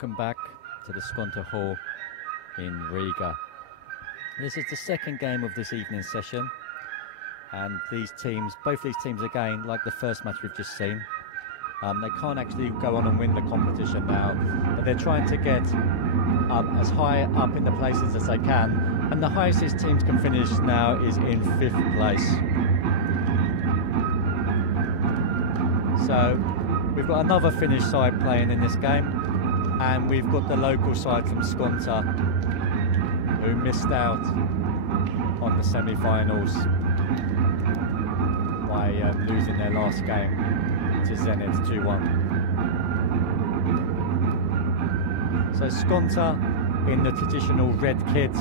welcome back to the Skonto Hall in Riga. This is the second game of this evening's session, and both these teams again, like the first match we've just seen, they can't actually go on and win the competition now, but they're trying to get as high up in the places as they can, and the highest these teams can finish now is in 5th place. So we've got another Finnish side playing in this game, and we've got the local side from Skonto who missed out on the semi-finals by losing their last game to Zenit 2-1. So Skonto in the traditional red kit,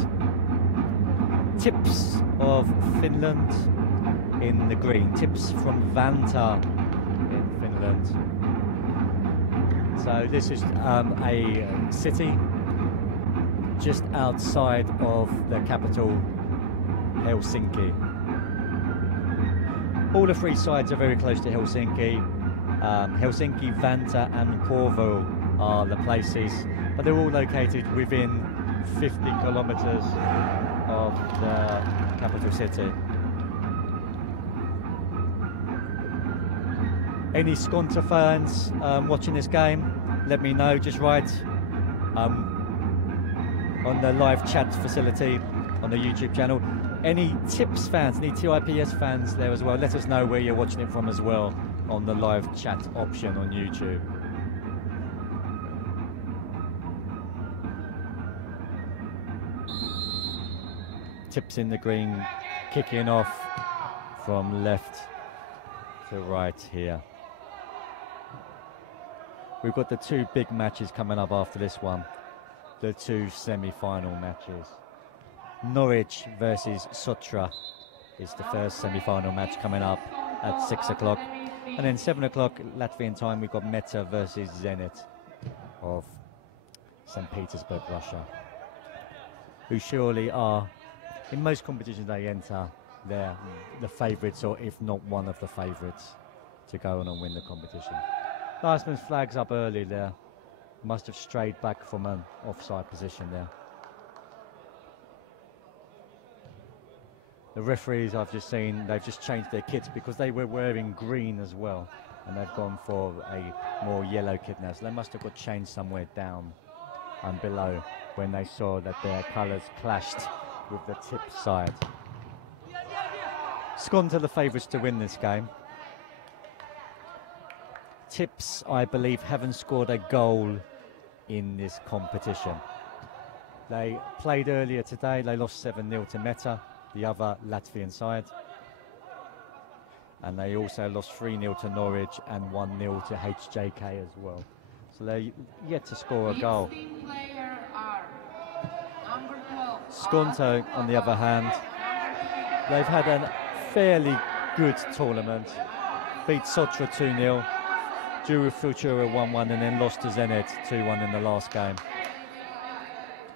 TiPS of Finland in the green, TiPS from Vantaa in Finland. So this is a city just outside of the capital, Helsinki. All the three sides are very close to Helsinki. Helsinki, Vantaa and Porvoo are the places, but they're all located within 50 kilometers of the capital city. Any Skonto fans watching this game, let me know, just write on the live chat facility on the YouTube channel. Any TiPS fans, any TiPS fans there as well, let us know where you're watching it from as well on the live chat option on YouTube. TiPS in the green, kicking off from left to right here. We've got the two big matches coming up after this one, the two semi-final matches. Norwich versus Sotra is the first semi-final match coming up at 6 o'clock. And then 7 o'clock Latvian time, we've got Meta versus Zenit of St. Petersburg, Russia, who surely are, in most competitions they enter, they're the favourites, or if not one of the favourites, to go on and win the competition. Lastman's flag's up early there. Must have strayed back from an offside position there. The referees I've just seen, they've just changed their kits because they were wearing green as well, and they've gone for a more yellow kit now. So they must have got changed somewhere down and below when they saw that their colours clashed with the TiPS side. Skonto the favourites to win this game. TiPS, I believe, haven't scored a goal in this competition. They played earlier today, they lost 7-0 to Meta, the other Latvian side. And they also lost 3-0 to Norwich and 1-0 to HJK as well. So they're yet to score a goal. Skonto, on the other hand, they've had a fairly good tournament. Beat Sotra 2-0. Drew with Futura 1-1 and then lost to Zenit 2-1 in the last game,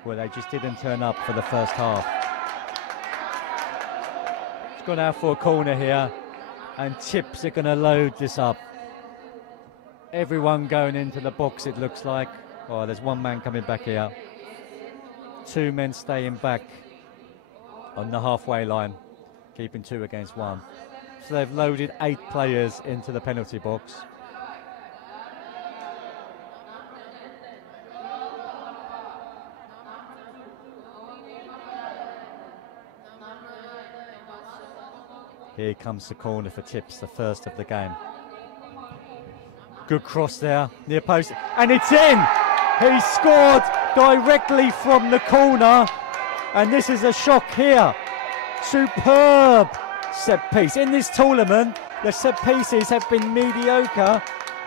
where they just didn't turn up for the first half. It's gone out for a corner here, and TiPS are going to load this up. Everyone going into the box, it looks like. Oh, there's one man coming back here. Two men staying back on the halfway line, keeping 2 against 1. So they've loaded 8 players into the penalty box. Here comes the corner for TiPS, the first of the game. Good cross there, near post, and it's in! He scored directly from the corner, and this is a shock here. Superb set piece. In this tournament, the set pieces have been mediocre,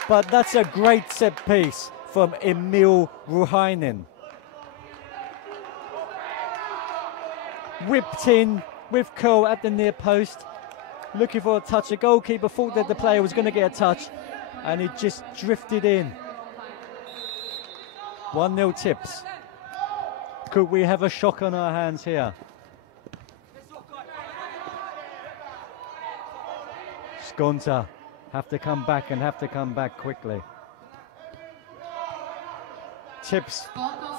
but that's a great set piece from Emil Ruhainen. Whipped in with curl at the near post. Looking for a touch. The goalkeeper thought that the player was going to get a touch, and it just drifted in. 1-0 TiPS. Could we have a shock on our hands here? Skonto have to come back, and have to come back quickly. TiPS'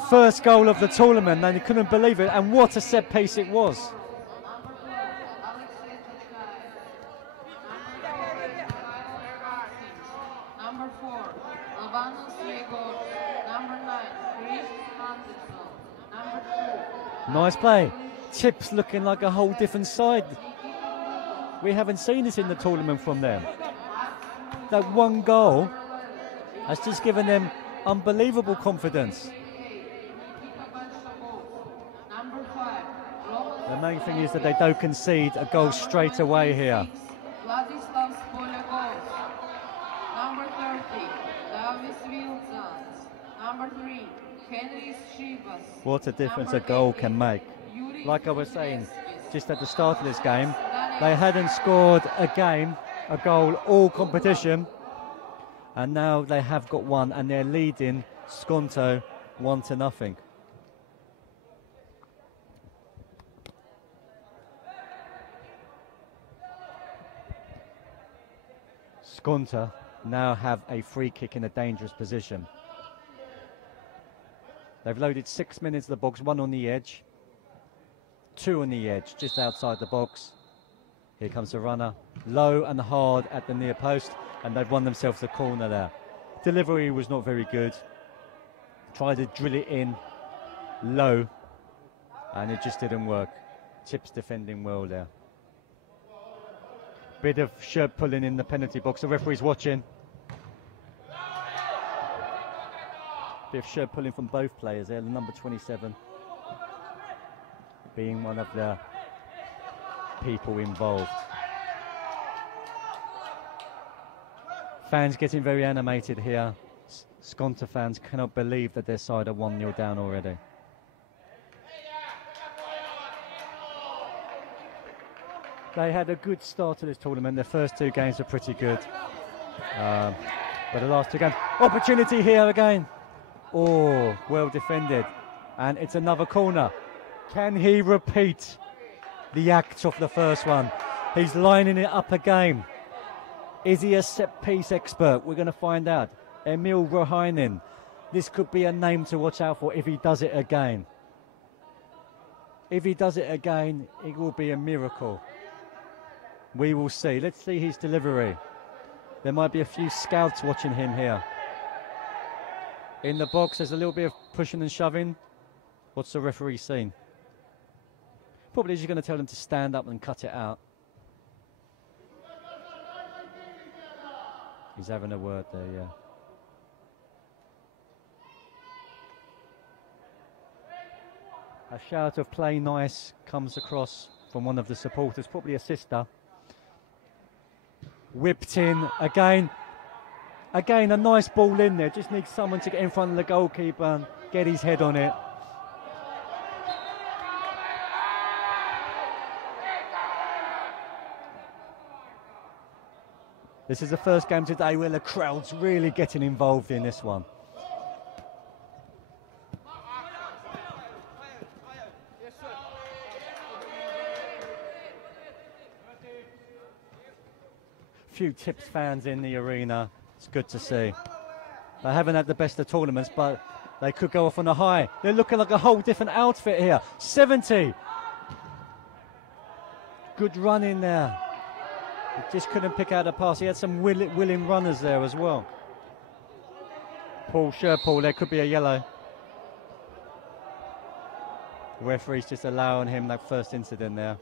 first goal of the tournament, and he couldn't believe it, and what a set piece it was. Nice play. TiPS looking like a whole different side. We haven't seen this in the tournament from them. That one goal has just given them unbelievable confidence. The main thing is that they don't concede a goal straight away here. What a difference a goal can make. Like I was saying just at the start of this game, they hadn't scored a goal all competition, and now they have got one, and they're leading Skonto 1-0. Skonto now have a free kick in a dangerous position. They've loaded 6 men into the box, 1 on the edge, 2 on the edge, just outside the box. Here comes the runner, low and hard at the near post, and they've won themselves the corner there. Delivery was not very good. Tried to drill it in low, and it just didn't work. TiPS defending well there. Bit of shirt pulling in the penalty box. The referee's watching. Bit of shirt pulling from both players there. The number 27 being one of the people involved. Fans getting very animated here. Skonto fans cannot believe that their side are 1-0 down already. They had a good start to this tournament. Their first 2 games were pretty good. But the last 2 games, opportunity here again. Oh, well defended. And it's another corner. Can he repeat the act of the first one? He's lining it up again. Is he a set-piece expert? We're going to find out. Emil Rohainen. This could be a name to watch out for if he does it again. If he does it again, it will be a miracle. We will see. Let's see his delivery. There might be a few scouts watching him here. In the box, there's a little bit of pushing and shoving. What's the referee seen? Probably he's going to tell them to stand up and cut it out. He's having a word there, yeah. A shout of play nice comes across from one of the supporters, probably a sister. Whipped in again. Again, a nice ball in there. Just needs someone to get in front of the goalkeeper and get his head on it. This is the first game today where the crowd's really getting involved in this one. Few TiPS fans in the arena. It's good to see. They haven't had the best of tournaments, but they could go off on a high. They're looking like a whole different outfit here. 70. Good run in there. He just couldn't pick out a pass. He had some willing runners there as well. Paul Sherpaul, there could be a yellow. The referee's just allowing him that first incident there.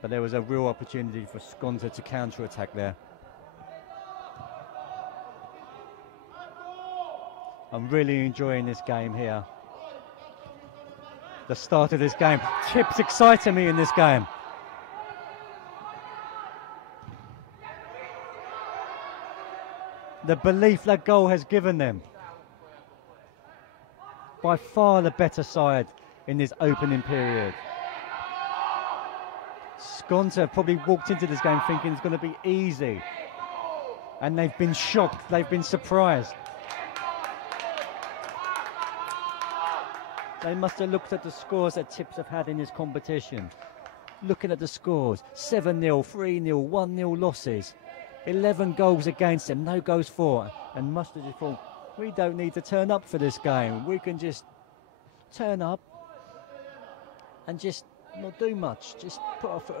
But there was a real opportunity for Skonto to counter-attack there. I'm really enjoying this game here. The start of this game. TiPS exciting me in this game. The belief that goal has given them. By far the better side in this opening period. Skonto have probably walked into this game thinking it's going to be easy. And they've been shocked, they've been surprised. They must have looked at the scores that TiPS have had in this competition. Looking at the scores, 7-0, 3-0, 1-0 losses. 11 goals against them, no goals for. And must have just thought, We don't need to turn up for this game. We can just turn up and just not do much. Just put our foot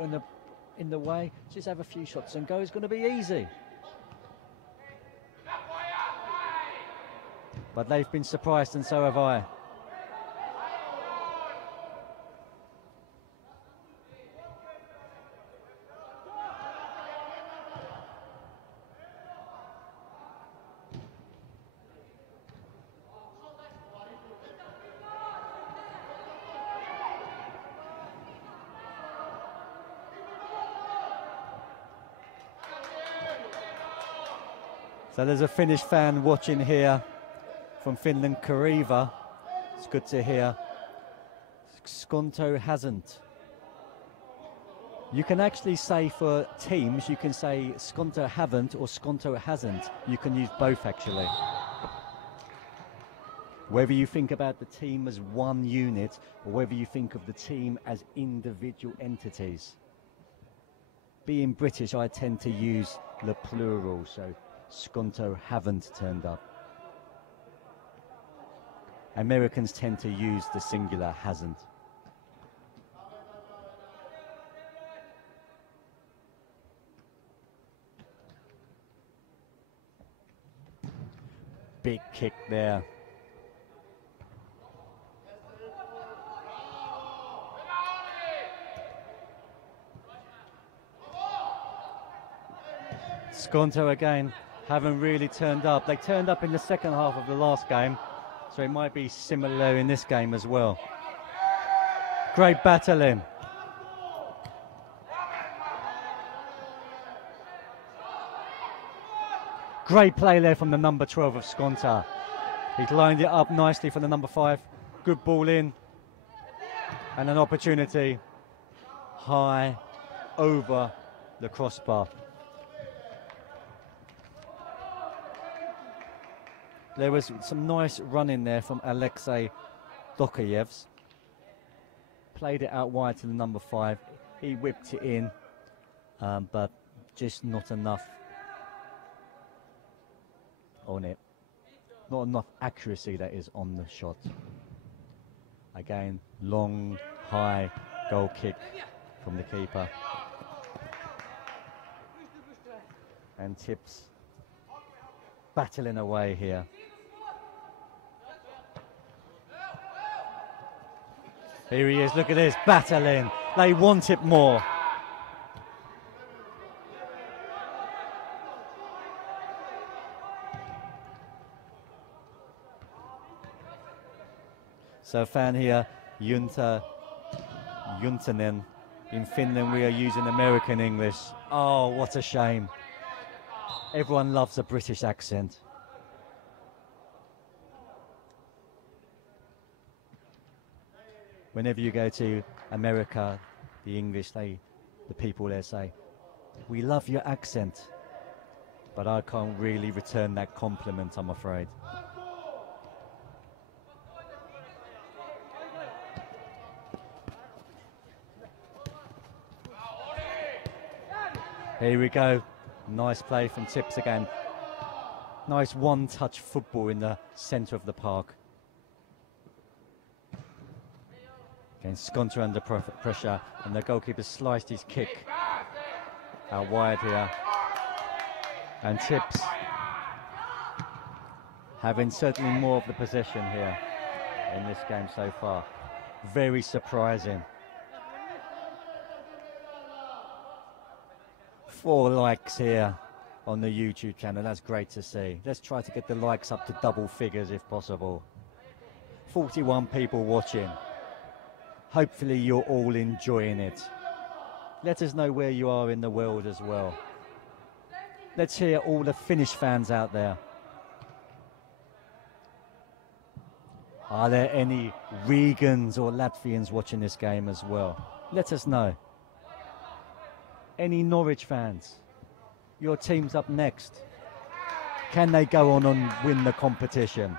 in the way, just have a few shots and go. It's going to be easy. But they've been surprised, and so have I. So there's a Finnish fan watching here from Finland, Kariva. It's good to hear. Skonto hasn't. You can actually say for teams, you can say Skonto haven't or Skonto hasn't. You can use both actually. Whether you think about the team as one unit or whether you think of the team as individual entities. Being British, I tend to use the plural, so Skonto haven't turned up. Americans tend to use the singular hasn't. Big kick there. Skonto again haven't really turned up. They turned up in the second half of the last game, so it might be similar in this game as well. Great battling. Great play there from the number 12 of Skonto. He's lined it up nicely for the number 5. Good ball in. And an opportunity high over the crossbar. There was some nice running there from Alexei Dokayevs. Played it out wide to the number 5. He whipped it in, but just not enough on it. Not enough accuracy, that is, on the shot. Again, long, high goal kick from the keeper. And TiPS battling away here. Here he is, look at this, battling. They want it more. So a fan here, Juntanen. In Finland we are using American English. Oh, what a shame. Everyone loves a British accent. Whenever you go to America, the English, the people there say, "We love your accent." But I can't really return that compliment, I'm afraid. Here we go. Nice play from TiPS again. Nice one-touch football in the centre of the park. Again, Skonto under pressure, and the goalkeeper sliced his kick out wide here. And TiPS having certainly more of the possession here in this game so far. Very surprising. 4 likes here on the YouTube channel. That's great to see. Let's try to get the likes up to double figures if possible. 41 people watching. Hopefully you're all enjoying it. Let us know where you are in the world as well. Let's hear all the Finnish fans out there. Are there any Rigans or Latvians watching this game as well? Let us know. Any Norwich fans? Your team's up next. Can they go on and win the competition?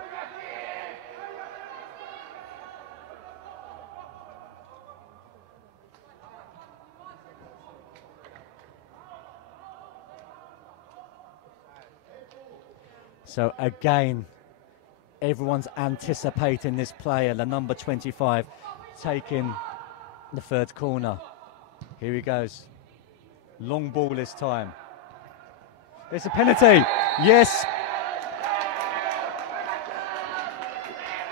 So again, Everyone's anticipating this player, the number 25, taking the third corner. Here he goes. Long ball this time. It's a penalty. Yes.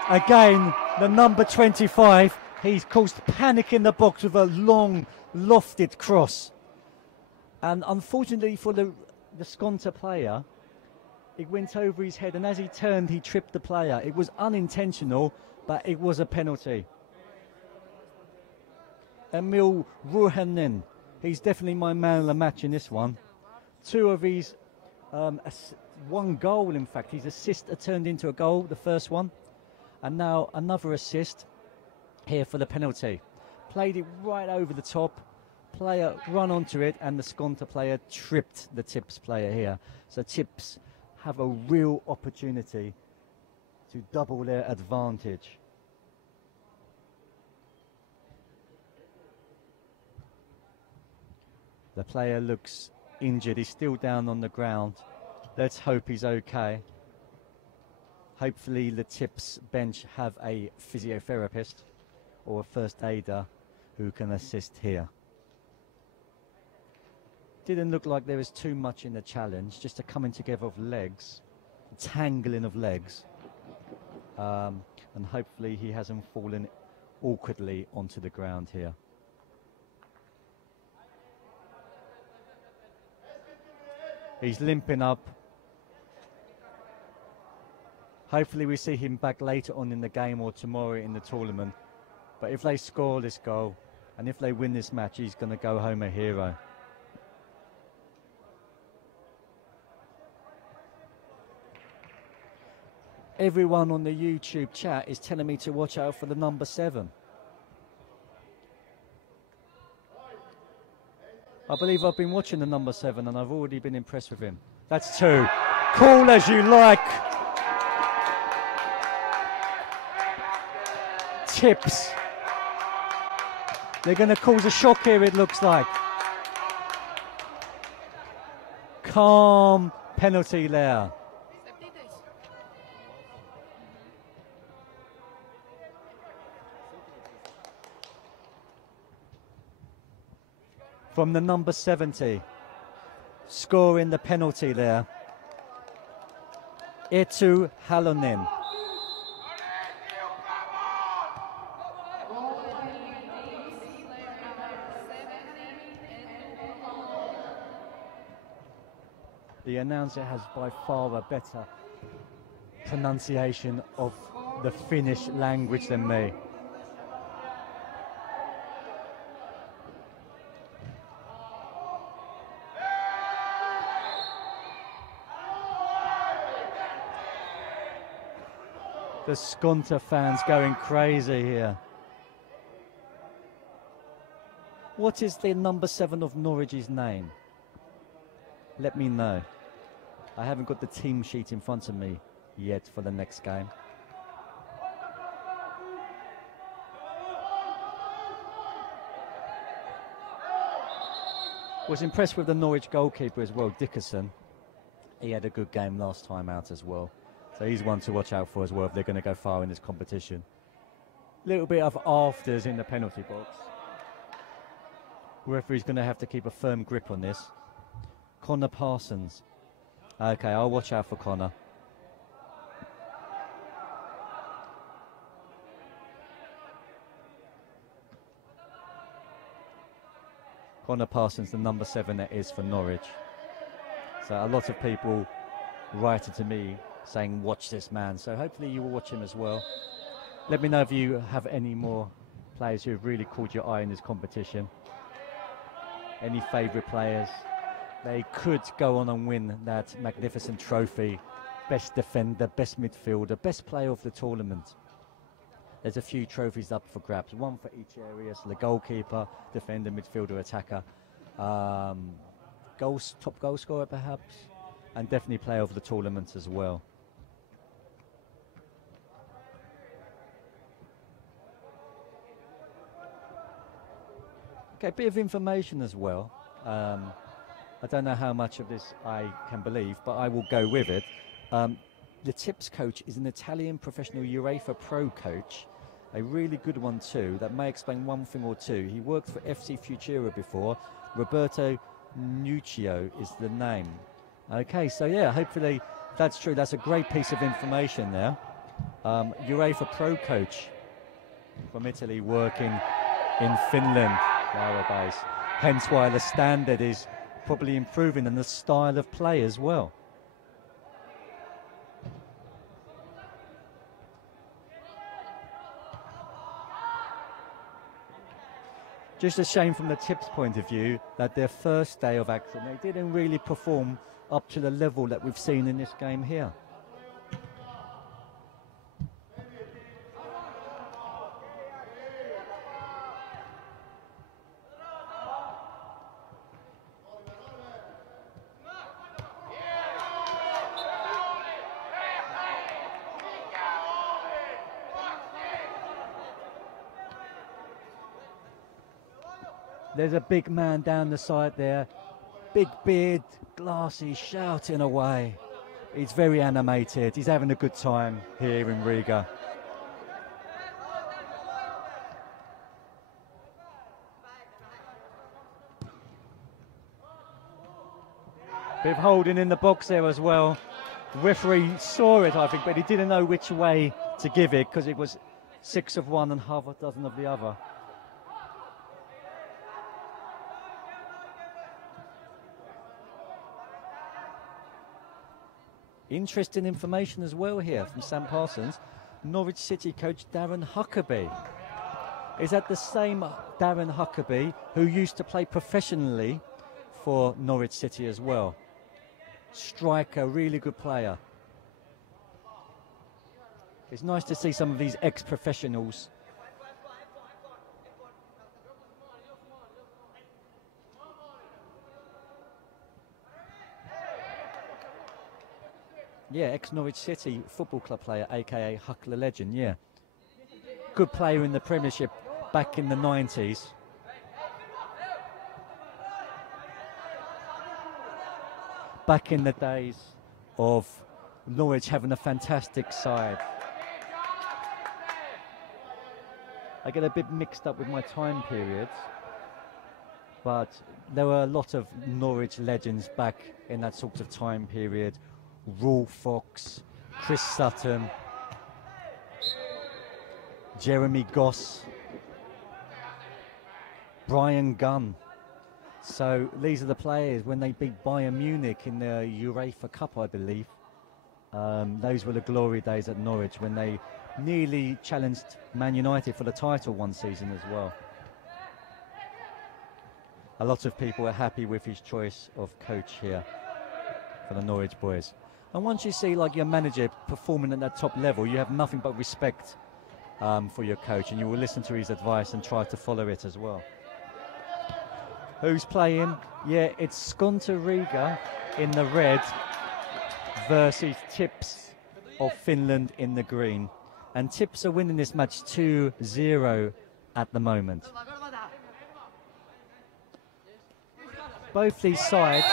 Again, the number 25, he's caused panic in the box with a long, lofted cross. And unfortunately for the Skonto player, it went over his head, and as he turned, he tripped the player. It was unintentional, but it was a penalty. Emil Ruhanen, he's definitely my man of the match in this one. Two of his, one goal, in fact. His assist turned into a goal, the first one. And now another assist here for the penalty. Played it right over the top. Player run onto it, and the Skonto player tripped the TiPS player here. So TiPS have a real opportunity to double their advantage. The player looks injured. He's still down on the ground. Let's hope he's okay. Hopefully the TiPS bench have a physiotherapist or a first aider who can assist here. Didn't look like there was too much in the challenge, just a coming together of legs, tangling of legs, and hopefully he hasn't fallen awkwardly onto the ground here. He's limping up. Hopefully we see him back later on in the game or tomorrow in the tournament. But if they score this goal and if they win this match, he's going to go home a hero. Everyone on the YouTube chat is telling me to watch out for the number 7. I believe I've been watching the number 7 and I've already been impressed with him. That's 2. Call as you like. TiPS. They're going to cause a shock here, it looks like. Calm penalty there. From the number 70, scoring the penalty there, Eetu Halonen. The announcer has by far a better pronunciation of the Finnish language than me. The Skonto fans going crazy here. What is the number 7 of Norwich's name? Let me know. I haven't got the team sheet in front of me yet for the next game. Was impressed with the Norwich goalkeeper as well, Dickerson. He had a good game last time out as well. So he's one to watch out for as well if they're going to go far in this competition. Little bit of afters in the penalty box. Referee's going to have to keep a firm grip on this. Connor Parsons. Okay, I'll watch out for Connor. Connor Parsons, the number 7 that is for Norwich. So a lot of people writing to me saying watch this man, so hopefully you will watch him as well. Let me know if you have any more players who have really caught your eye in this competition. Any favourite players? They could go on and win that magnificent trophy. Best defender, best midfielder, best player of the tournament. There's a few trophies up for grabs, one for each area, so the goalkeeper, defender, midfielder, attacker, top goal scorer perhaps, and definitely player of the tournament as well. Okay, a bit of information as well. I don't know how much of this I can believe, but I will go with it. the TiPS coach is an Italian professional UEFA Pro coach, a really good one too. That may explain one thing or two. He worked for FC Futura before. Roberto Nuccio is the name. Okay, so yeah, hopefully that's true. That's a great piece of information there. UEFA Pro coach from Italy working in Finland nowadays. Hence why the standard is probably improving and the style of play as well. Just a shame from the TiPS point of view that their first day of action, they didn't really perform up to the level that we've seen in this game here. There's a big man down the side there, big beard, glasses, shouting away. He's very animated. He's having a good time here in Riga. Bit of holding in the box there as well. The referee saw it, I think, but he didn't know which way to give it because it was 6 of one and half a dozen of the other. Interesting information as well here from Sam Parsons. Norwich City coach Darren Huckabee. Is that the same Darren Huckabee who used to play professionally for Norwich City as well? Striker, really good player. It's nice to see some of these ex-professionals. Yeah, ex-Norwich City football club player, a.k.a. Huck the Legend, yeah. Good player in the Premiership back in the 90s. Back in the days of Norwich having a fantastic side. I get a bit mixed up with my time periods, but there were a lot of Norwich legends back in that sort of time period. Raw Fox, Chris Sutton, Jeremy Goss, Brian Gunn. So these are the players when they beat Bayern Munich in the UEFA Cup, I believe. Those were the glory days at Norwich when they nearly challenged Man United for the title one season as well. A lot of people are happy with his choice of coach here for the Norwich boys. And once you see like your manager performing at that top level, you have nothing but respect for your coach, and you will listen to his advice and try to follow it as well. Who's playing? Yeah, it's Skonto Riga in the red versus TiPS of Finland in the green. And TiPS are winning this match 2-0 at the moment. Both these sides...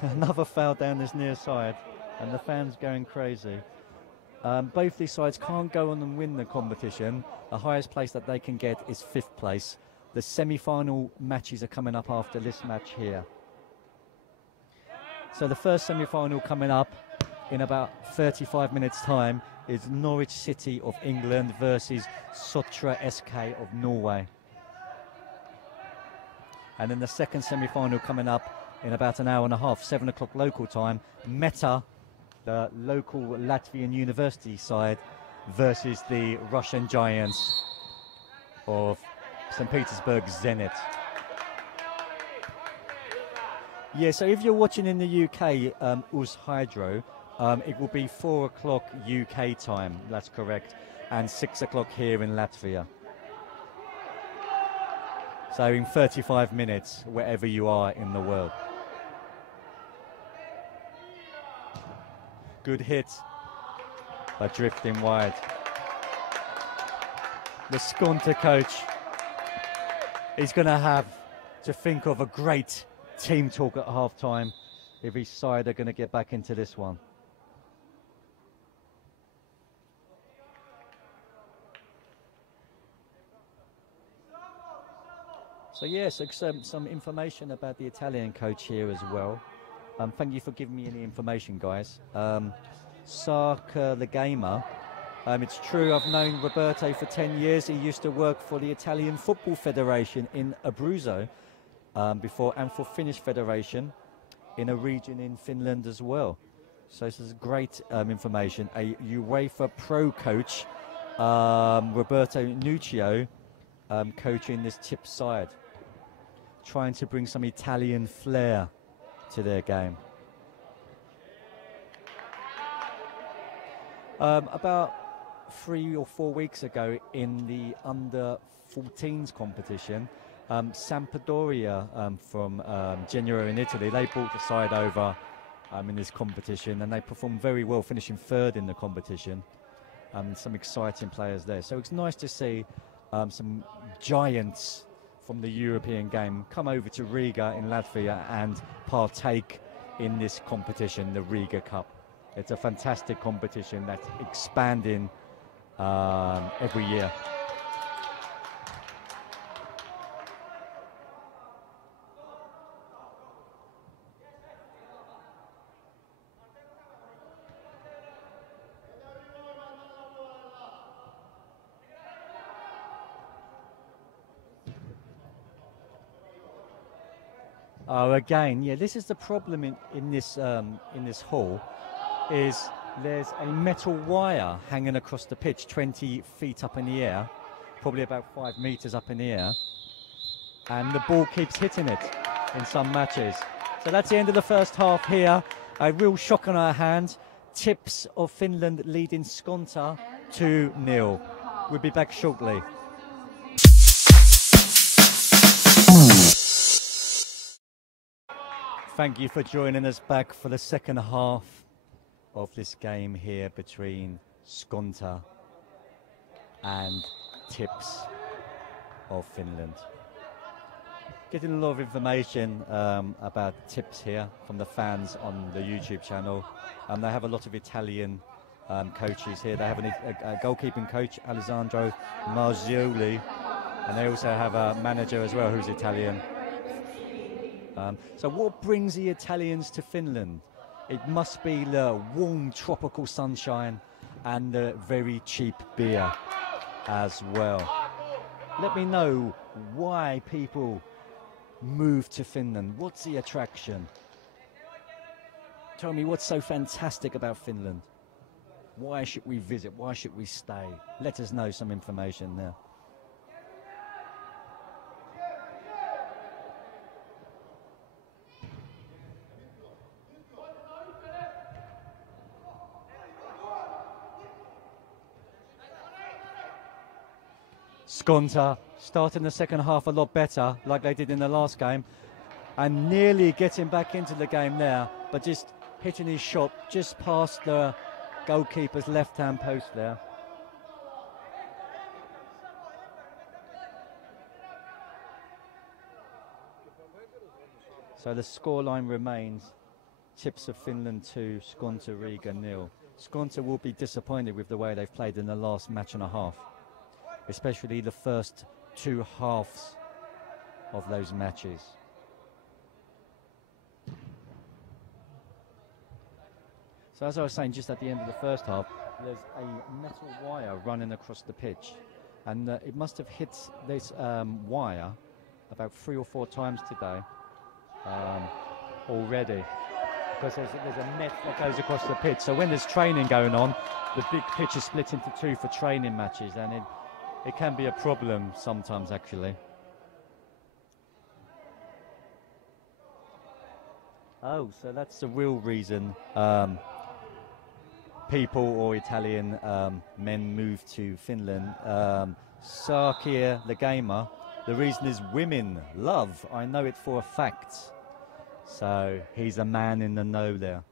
Another foul down this near side, and the fans going crazy. Both these sides can't go on and win the competition. The highest place that they can get is 5th place. The semi-final matches are coming up after this match here. So the first semi-final coming up in about 35 minutes' time is Norwich City of England versus Sotra SK of Norway. And then the second semi-final coming up in about an hour and a half, 7 o'clock local time, Meta, the local Latvian university side, versus the Russian giants of St. Petersburg Zenit. Yeah, so if you're watching in the UK, US Hydro, it will be 4 o'clock UK time, that's correct, and 6 o'clock here in Latvia. So in 35 minutes, wherever you are in the world. Good hit, but drifting wide. The Skonto coach is going to have to think of a great team talk at half-time. if each side are going to get back into this one. So yes, some information about the Italian coach here as well. Thank you for giving me any information, guys. Sark, the gamer. It's true, I've known Roberto for 10 years. He used to work for the Italian Football Federation in Abruzzo before, and for Finnish Federation in a region in Finland as well. So this is great information. A UEFA Pro coach, Roberto Nuccio, coaching this TiPS side, trying to bring some Italian flair to their game. About 3 or 4 weeks ago in the under-14s competition, Sampdoria from Genoa in Italy, they brought the side over in this competition, and they performed very well, finishing third in the competition. Some exciting players there. So it's nice to see some giants from the European game come over to Riga in Latvia and partake in this competition, the Riga Cup. It's a fantastic competition that's expanding every year. Oh, again, yeah, this is the problem in this hall, is there's a metal wire hanging across the pitch 20 feet up in the air, probably about 5 meters up in the air, and the ball keeps hitting it in some matches. So that's the end of the first half here. A real shock on our hands. TiPS of Finland leading Skonto 2-0. We'll be back shortly. Thank you for joining us back for the second half of this game here between Skonto and TiPS of Finland. Getting a lot of information about TiPS here from the fans on the YouTube channel. They have a lot of Italian coaches here. They have a goalkeeping coach, Alessandro Marzioli, and they also have a manager as well who's Italian. So what brings the Italians to Finland? It must be the warm tropical sunshine and the very cheap beer as well. Let me know why people move to Finland. What's the attraction? Tell me what's so fantastic about Finland. Why should we visit? Why should we stay? Let us know some information there. Skonto starting the second half a lot better, like they did in the last game, and nearly getting back into the game there, but just hitting his shot just past the goalkeeper's left-hand post there. So the scoreline remains TiPS of Finland 2, Skonto Riga 0. Skonto will be disappointed with the way they've played in the last match and a half, especially the first 2 halves of those matches. So as I was saying, just at the end of the first half, there's a metal wire running across the pitch, and it must have hit this wire about 3 or 4 times today already, because there's a net that goes across the pitch. So when there's training going on, the big pitch is split into 2 for training matches, and it can be a problem sometimes, actually. Oh, so that's the real reason people or Italian men move to Finland. Sarkia, the gamer, the reason is women love. I know it for a fact. So he's a man in the know there.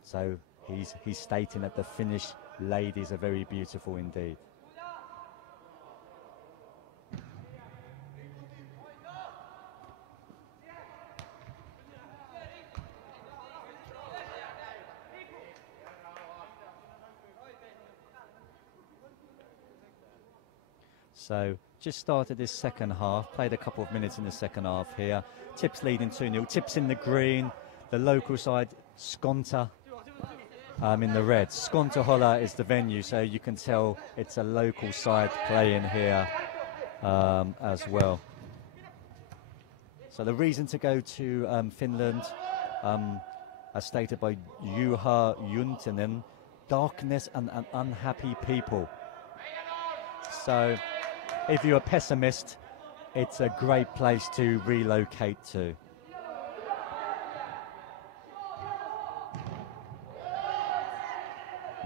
So he's stating that the Finnish ladies are very beautiful indeed. So just started this second half, played a couple of minutes in the second half here. TiPS leading 2-0. TiPS in the green, the local side, Skonto in the red. Skonto Holla is the venue, so you can tell it's a local side playing here as well. So the reason to go to Finland, as stated by U17, darkness and unhappy people. So if you're a pessimist, it's a great place to relocate to.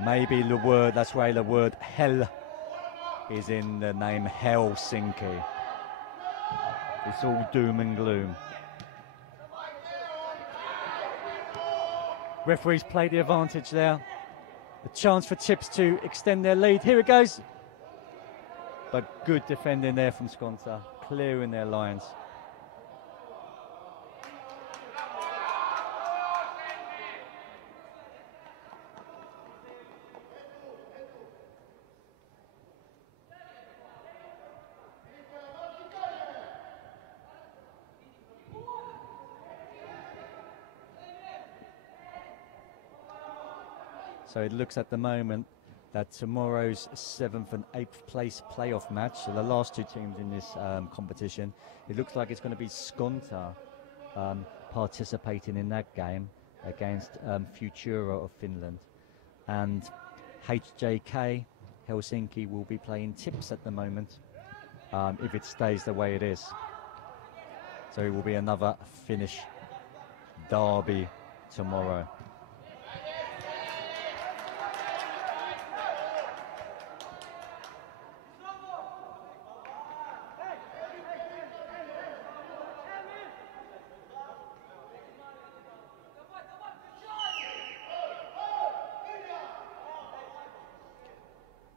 Maybe the word, that's why the word hell is in the name Helsinki. It's all doom and gloom. Referees play the advantage there. A chance for TiPS to extend their lead. Here it goes. But good defending there from Skonto, clearing their lines. So it looks at the moment that tomorrow's 7th and 8th place playoff match, so the last two teams in this competition, it looks like it's going to be Skonto participating in that game against Futura of Finland. And HJK Helsinki will be playing TiPS at the moment, if it stays the way it is. So it will be another Finnish derby tomorrow.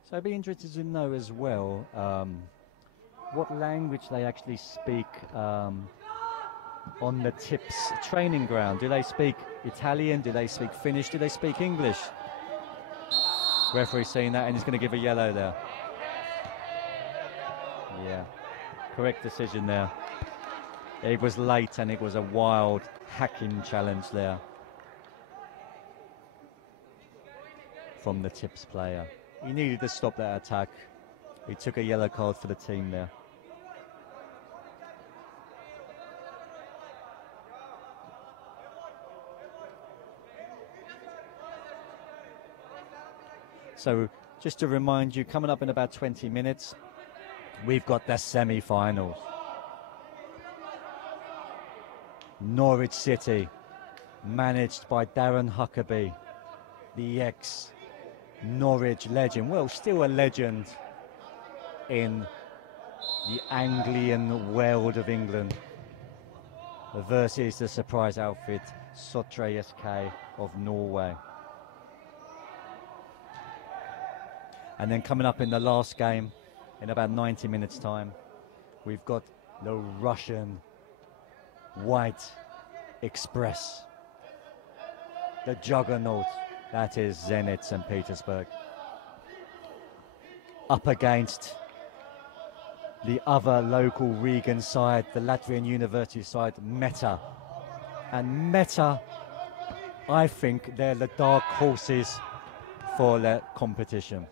So I'd be interested to know as well what language they actually speak on the TiPS training ground. Do they speak Italian? Do they speak Finnish? Do they speak English? Referee seeing that and he's going to give a yellow there. Yeah, correct decision there. It was late and it was a wild hacking challenge there from the TiPS player. He needed to stop that attack. He took a yellow card for the team there. So just to remind you, coming up in about 20 minutes, we've got the semi-finals. Norwich City, managed by Darren Huckabee, the ex-Norwich legend, well, still a legend in the Anglian world of England, versus the surprise outfit, Sotra SK of Norway. And then coming up in the last game, in about 90 minutes' time, we've got the Russian White Express, the juggernaut, that is Zenit St. Petersburg, up against the other local Rigan side, the Latvian University side, Meta. And Meta, I think they're the dark horses for the competition.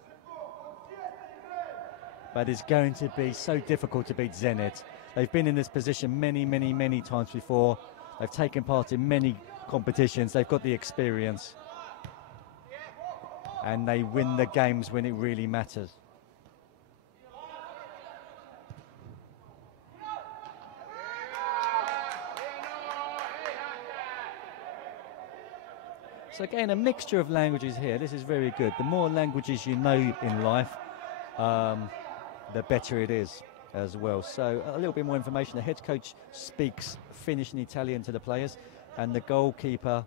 But it's going to be so difficult to beat Zenit. They've been in this position many times before. They've taken part in many competitions. They've got the experience. And they win the games when it really matters. So again, a mixture of languages here. This is very good. The more languages you know in life, the better it is as well. So a little bit more information. The head coach speaks Finnish and Italian to the players, and the goalkeeping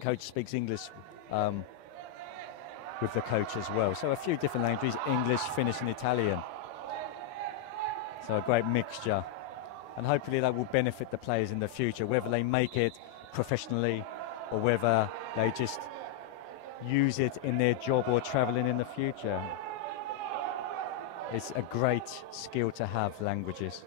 coach speaks English with the coach as well. So a few different languages, English, Finnish and Italian. So a great mixture. And hopefully that will benefit the players in the future, whether they make it professionally or whether they just use it in their job or travelling in the future. It's a great skill to have, languages.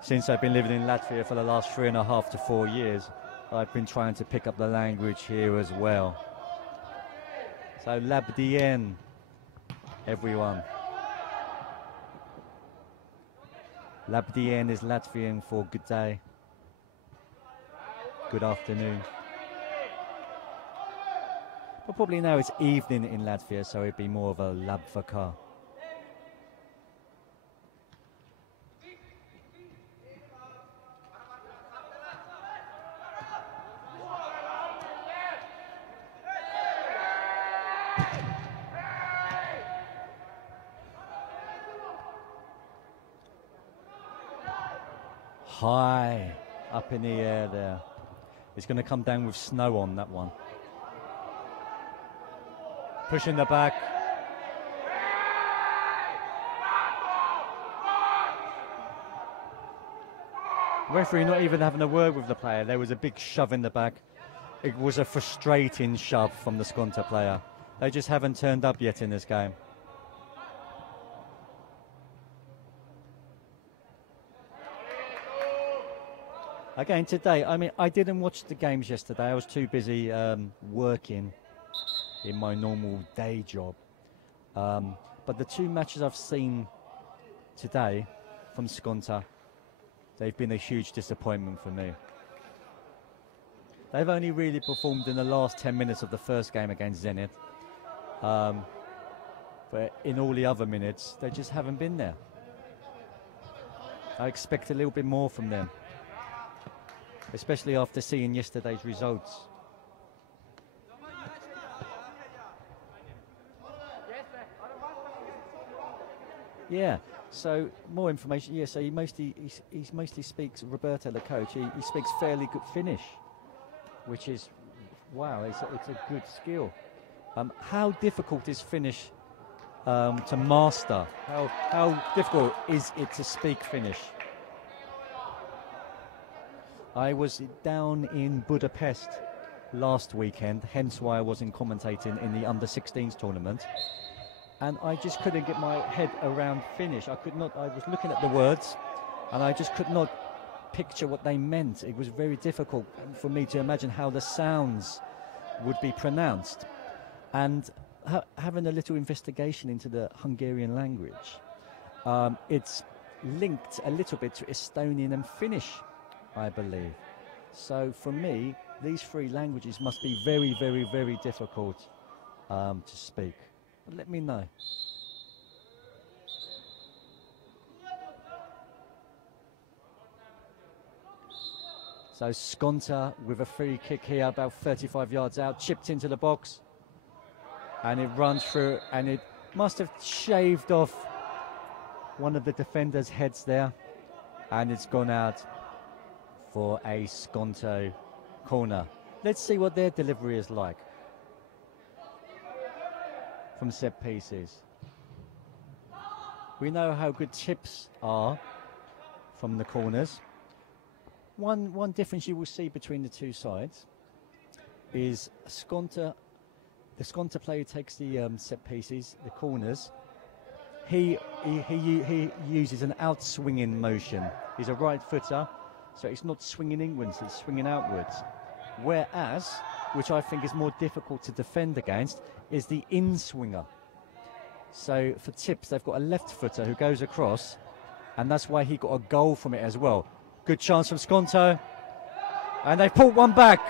Since I've been living in Latvia for the last 3.5 to 4 years, I've been trying to pick up the language here as well. So labdien, everyone. Labdien is Latvian for good day, good afternoon. But probably now it's evening in Latvia, so it'd be more of a labvakar. High up in the air there. It's going to come down with snow on that one. Pushing the back. Referee not even having a word with the player. There was a big shove in the back. It was a frustrating shove from the Skonto player. They just haven't turned up yet in this game. Again, today, I mean, I didn't watch the games yesterday. I was too busy working in my normal day job. But the two matches I've seen today from Skonto, they've been a huge disappointment for me. They've only really performed in the last 10 minutes of the first game against Zenit. But in all the other minutes, they just haven't been there. I expect a little bit more from them, especially after seeing yesterday's results. Yeah, so more information. Yeah, so he mostly speaks, Roberto, the coach, he speaks fairly good Finnish, which is, wow, it's a good skill. How difficult is Finnish to master? How difficult is it to speak Finnish? I was down in Budapest last weekend, hence why I wasn't commentating in the under-16s tournament, and I just couldn't get my head around Finnish. I was looking at the words and I just could not picture what they meant. It was very difficult for me to imagine how the sounds would be pronounced. And having a little investigation into the Hungarian language, it's linked a little bit to Estonian and Finnish, I believe. So for me, these three languages must be very, very, very difficult to speak. But let me know. So Skonto with a free kick here, about 35 yards out, chipped into the box. And it runs through, and it must have shaved off one of the defenders' heads there. And it's gone out for a Skonto corner. Let's see what their delivery is like from set pieces. We know how good TiPS are from the corners. One difference you will see between the two sides is Skonto. The Skonto player takes the set pieces, the corners. He uses an out-swinging motion. He's a right footer, so it's not swinging inwards, it's swinging outwards. Whereas, which I think is more difficult to defend against, is the in-swinger. So for TiPS, they've got a left footer who goes across, and that's why he got a goal from it as well. Good chance from Skonto, and they've pulled one back.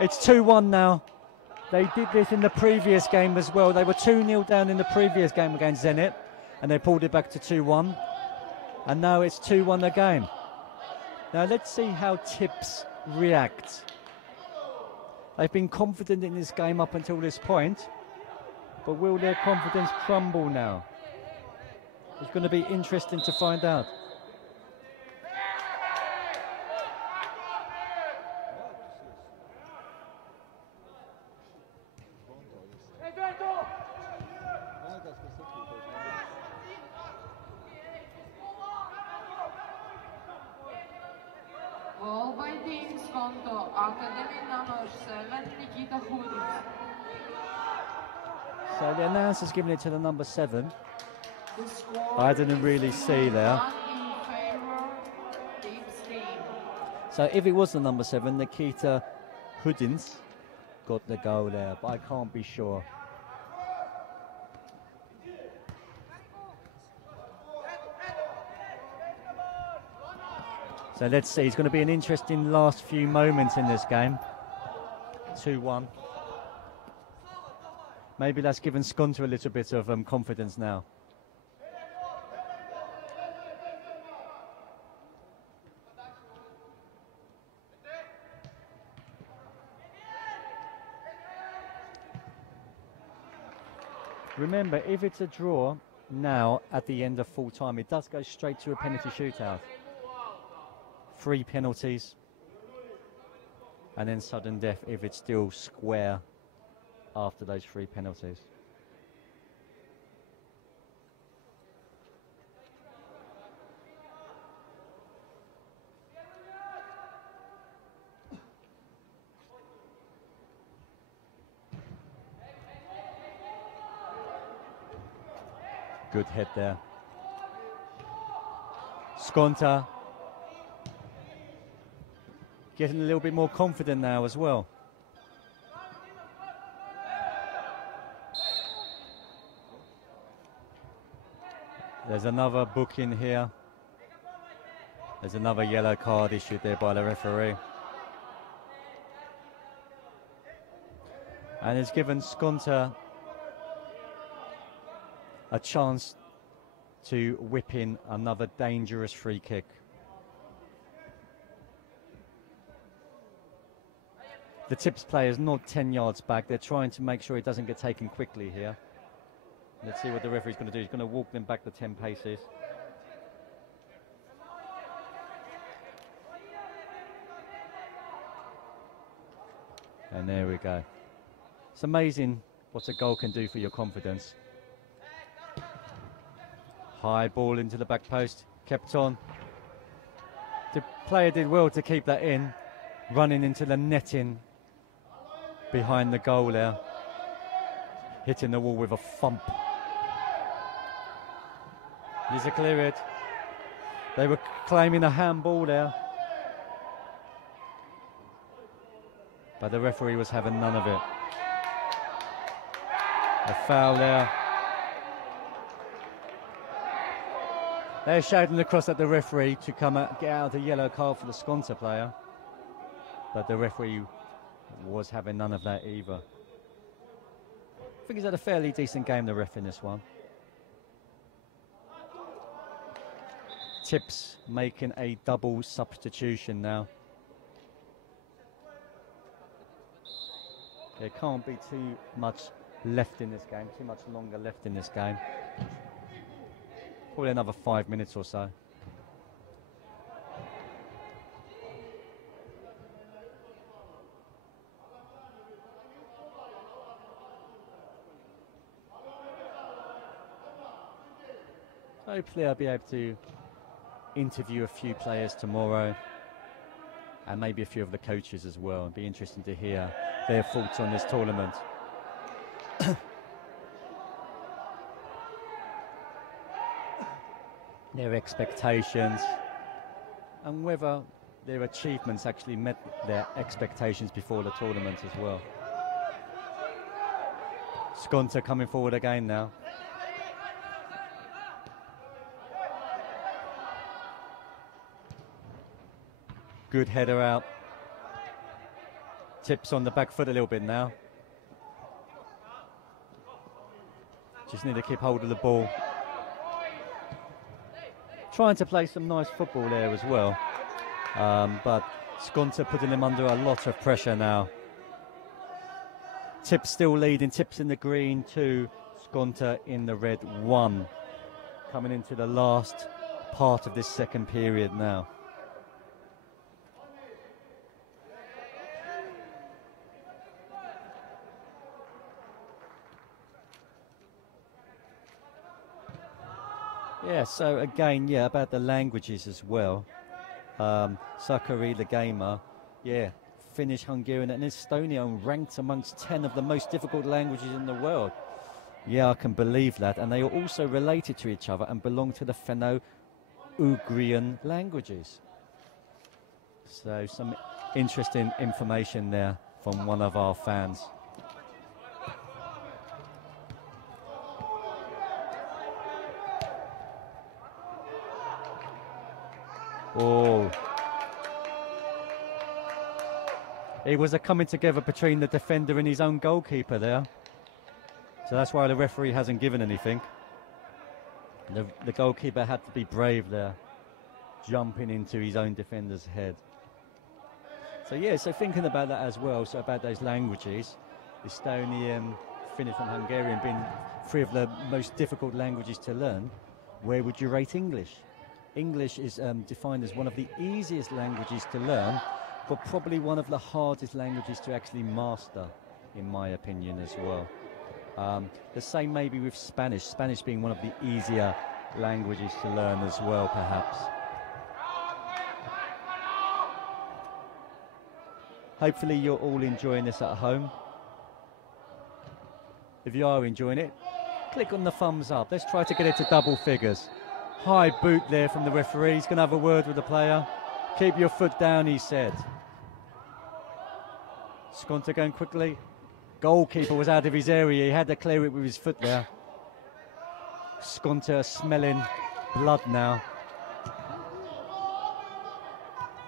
It's 2-1 now. They did this in the previous game as well. They were 2-0 down in the previous game against Zenit, and they pulled it back to 2-1. And now it's 2-1 again. Now let's see how TiPS react. They've been confident in this game up until this point, but will their confidence crumble now? It's going to be interesting to find out. Goal by team Skonto, Academy number 7, Nikita Hudic. So the announcer's giving it to the number 7. I didn't really see there. So if it was the number 7, Nikita Hudins got the goal there, but I can't be sure. So let's see, it's going to be an interesting last few moments in this game. 2-1. Maybe that's given Skonto a little bit of confidence now. Remember, if it's a draw now at the end of full time, it does go straight to a penalty shootout. 3 penalties, and then sudden death if it's still square after those 3 penalties. Good head there. Skonto getting a little bit more confident now as well. There's another booking here. There's another yellow card issued there by the referee. And it's given Skonto a chance to whip in another dangerous free kick. The TiPS player is not 10 yards back. They're trying to make sure it doesn't get taken quickly here. Let's see what the referee's going to do. He's going to walk them back the 10 paces. And there we go. It's amazing what a goal can do for your confidence. High ball into the back post, kept on. The player did well to keep that in, running into the netting behind the goal there, hitting the wall with a thump. These are cleared. They were claiming a handball there, but the referee was having none of it. A foul there. They're shouting across at the referee to come out, get out the yellow card for the Skonto player. But the referee was having none of that either. I think he's had a fairly decent game, the ref, in this one. TiPS making a double substitution now. There can't be too much left in this game, too much longer left in this game. Probably another 5 minutes or so. Hopefully I'll be able to interview a few players tomorrow and maybe a few of the coaches as well. It'd be interesting to hear their thoughts on this tournament. Their expectations and whether their achievements actually met their expectations before the tournament as well. Skonto coming forward again now. Good header out. TiPS on the back foot a little bit now. Just need to keep hold of the ball. Trying to play some nice football there as well. But Skonto putting them under a lot of pressure now. TiPS still leading. TiPS in the green 2, Skonto in the red 1. Coming into the last part of this second period now. Yeah, so again, yeah, about the languages as well. Sakari, the gamer, yeah, Finnish, Hungarian and Estonian ranked amongst 10 of the most difficult languages in the world. Yeah, I can believe that. And they are also related to each other and belong to the Finno-Ugrian languages. So some interesting information there from one of our fans. Oh. It was a coming together between the defender and his own goalkeeper there. So that's why the referee hasn't given anything. The goalkeeper had to be brave there, jumping into his own defender's head. So yeah, so thinking about that as well, so about those languages, Estonian, Finnish and Hungarian being three of the most difficult languages to learn, where would you rate English? English is defined as one of the easiest languages to learn, but probably one of the hardest languages to actually master, in my opinion as well. The same maybe with Spanish, Spanish being one of the easier languages to learn as well, perhaps. Hopefully you're all enjoying this at home. If you are enjoying it, click on the thumbs up. Let's try to get it to double figures. High boot there from the referee. He's going to have a word with the player. Keep your foot down, he said. Skonto going quickly. Goalkeeper was out of his area. He had to clear it with his foot there. Skonto smelling blood now.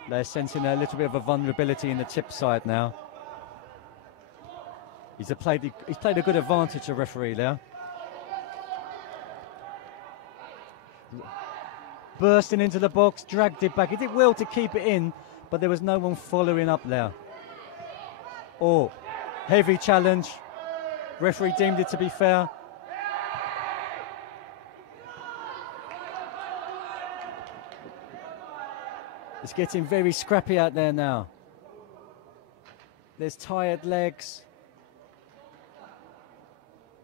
They're sensing a little bit of a vulnerability in the TiPS side now. He's played a good advantage, the referee there. Bursting into the box, dragged it back. He did well to keep it in, but there was no one following up there. Oh, heavy challenge. Referee deemed it to be fair. It's getting very scrappy out there now. There's tired legs.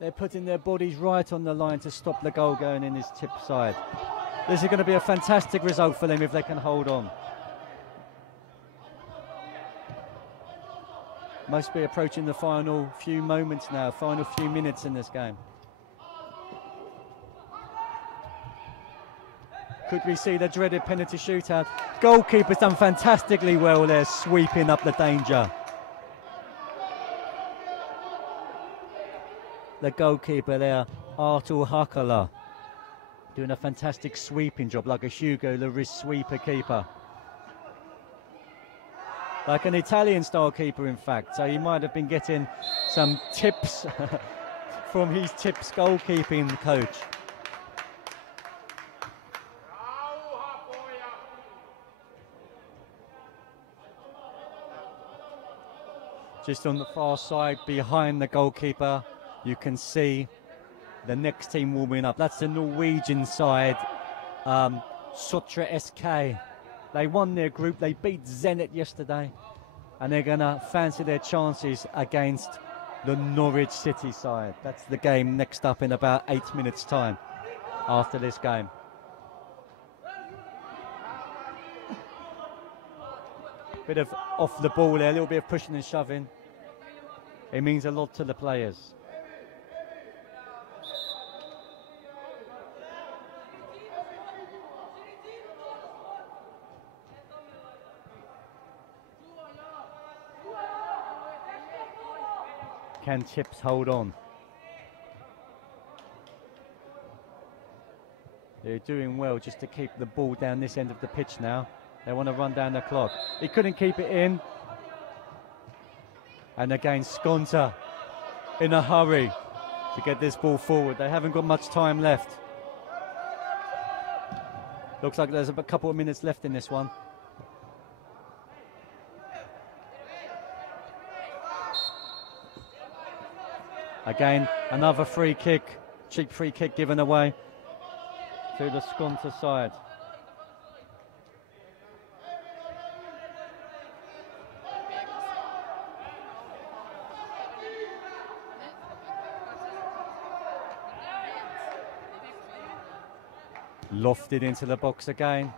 They're putting their bodies right on the line to stop the goal going in his TiPS side. This is going to be a fantastic result for them if they can hold on. Must be approaching the final few moments now, final few minutes in this game. Could we see the dreaded penalty shootout? Goalkeeper's done fantastically well there, sweeping up the danger. The goalkeeper there, Artur Hakala, doing a fantastic sweeping job, like a Hugo Lloris sweeper keeper. Like an Italian-style keeper, in fact. So he might have been getting some tips from his TiPS goalkeeping coach. Just on the far side, behind the goalkeeper, you can see the next team warming up. That's the Norwegian side, Sotra SK. They won their group. They beat Zenit yesterday, and they're going to fancy their chances against the Norwich City side. That's the game next up in about 8 minutes' time after this game. Bit of off the ball there, a little bit of pushing and shoving. It means a lot to the players. Can TiPS hold on? They're doing well just to keep the ball down this end of the pitch now. They want to run down the clock. He couldn't keep it in. And again, Skonto in a hurry to get this ball forward. They haven't got much time left. Looks like there's a couple of minutes left in this one. Again, another free kick, cheap free kick given away to the Skonto side. Lofted into the box again.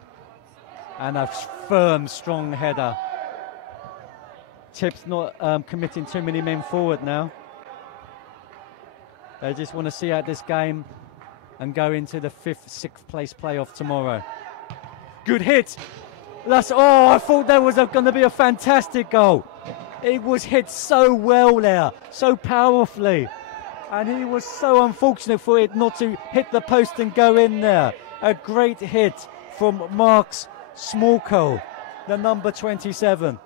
And a firm, strong header. TiPS not committing too many men forward now. They just want to see out this game and go into the 5th, 6th place playoff tomorrow. Good hit. I thought that was going to be a fantastic goal. It was hit so well there, so powerfully. And he was so unfortunate for it not to hit the post and go in there. A great hit from Marks Skonto, the number 27.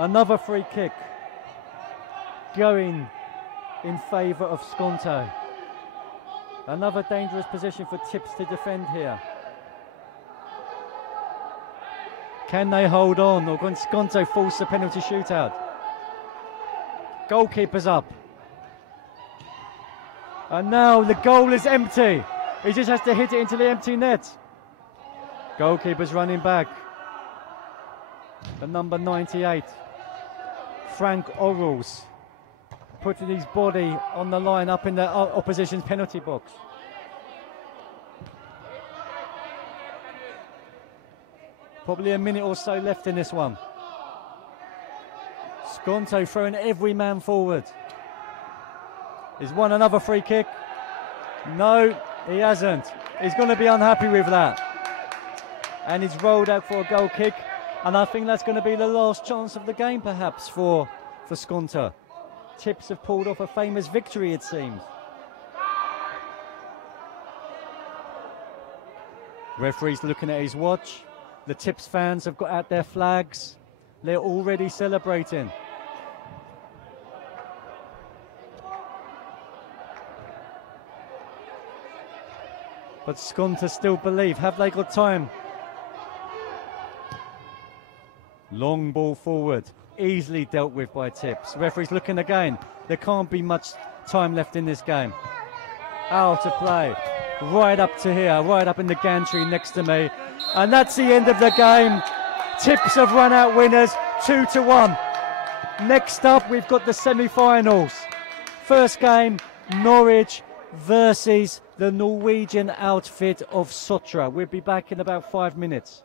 Another free kick going in favour of Skonto. Another dangerous position for TiPS to defend here. Can they hold on, or can Skonto force the penalty shootout? Goalkeeper's up. And now the goal is empty. He just has to hit it into the empty net. Goalkeeper's running back. The number 98. Frank Orals, putting his body on the line up in the opposition's penalty box. Probably a minute or so left in this one. Skonto throwing every man forward. He's won another free kick. No, he hasn't. He's going to be unhappy with that. And he's rolled out for a goal kick. And I think that's going to be the last chance of the game, perhaps, for Skonto. TiPS have pulled off a famous victory, it seems. Referee's looking at his watch. The TiPS fans have got out their flags. They're already celebrating. But Skonto still believe. Have they got time? Long ball forward, easily dealt with by TiPS. Referee's looking again. There can't be much time left in this game. Out of play, right up to here, right up in the gantry next to me. And that's the end of the game. TiPS have run out winners, 2-1. Next up, we've got the semi-finals. First game, Norwich versus the Norwegian outfit of Sotra. We'll be back in about 5 minutes.